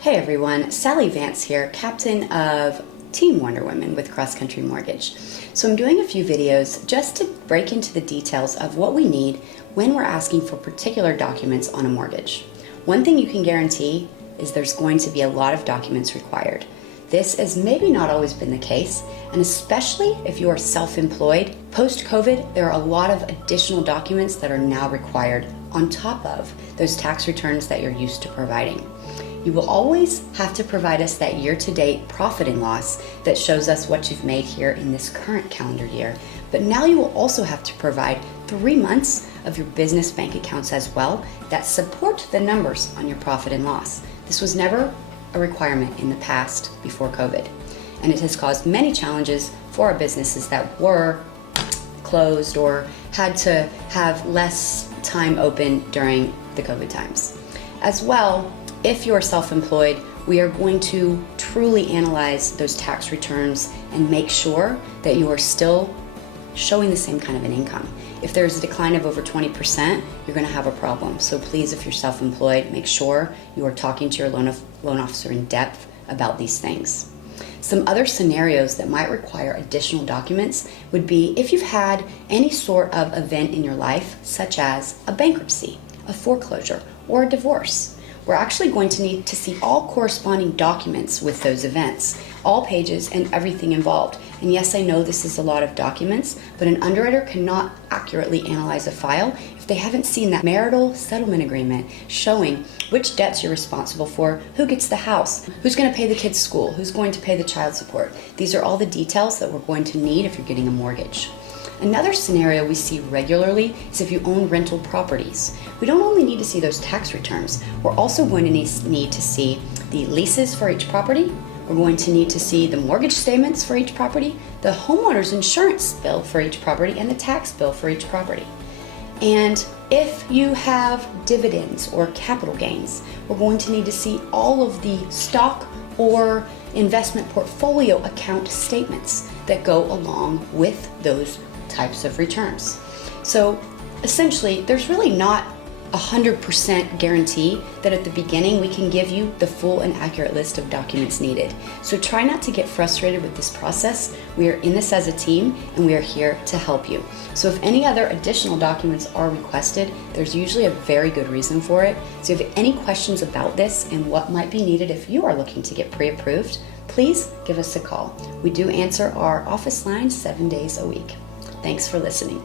Hey everyone, Sally Vance here, captain of Team Wonder Women with Cross Country Mortgage. So I'm doing a few videos just to break into the details of what we need when we're asking for particular documents on a mortgage. One thing you can guarantee is there's going to be a lot of documents required. This has maybe not always been the case, and especially if you are self-employed, post-COVID, there are a lot of additional documents that are now required on top of those tax returns that you're used to providing. You will always have to provide us that year-to-date profit and loss that shows us what you've made here in this current calendar year. But now you will also have to provide 3 months of your business bank accounts as well that support the numbers on your profit and loss. This was never a requirement in the past before COVID, and it has caused many challenges for our businesses that were closed or had to have less time open during the COVID times. As well, if you're self-employed, we are going to truly analyze those tax returns and make sure that you are still showing the same kind of an income. If there's a decline of over 20%, you're going to have a problem. So please, if you're self-employed, make sure you are talking to your loan officer in depth about these things. Some other scenarios that might require additional documents would be if you've had any sort of event in your life, such as a bankruptcy, a foreclosure, or a divorce. We're actually going to need to see all corresponding documents with those events, all pages and everything involved. And yes, I know this is a lot of documents, but an underwriter cannot accurately analyze a file if they haven't seen that marital settlement agreement showing which debts you're responsible for, who gets the house, who's going to pay the kids' school, who's going to pay the child support. These are all the details that we're going to need if you're getting a mortgage. Another scenario we see regularly is if you own rental properties. We don't only need to see those tax returns, we're also going to need to see the leases for each property. We're going to need to see the mortgage statements for each property, the homeowner's insurance bill for each property, and the tax bill for each property. And if you have dividends or capital gains, we're going to need to see all of the stock or investment portfolio account statements that go along with those types of returns. So essentially, there's really not 100% guarantee that at the beginning we can give you the full and accurate list of documents needed. So try not to get frustrated with this process. We are in this as a team and we are here to help you. So if any other additional documents are requested, there's usually a very good reason for it. So if you have any questions about this and what might be needed if you are looking to get pre-approved, please give us a call. We do answer our office line 7 days a week. Thanks for listening.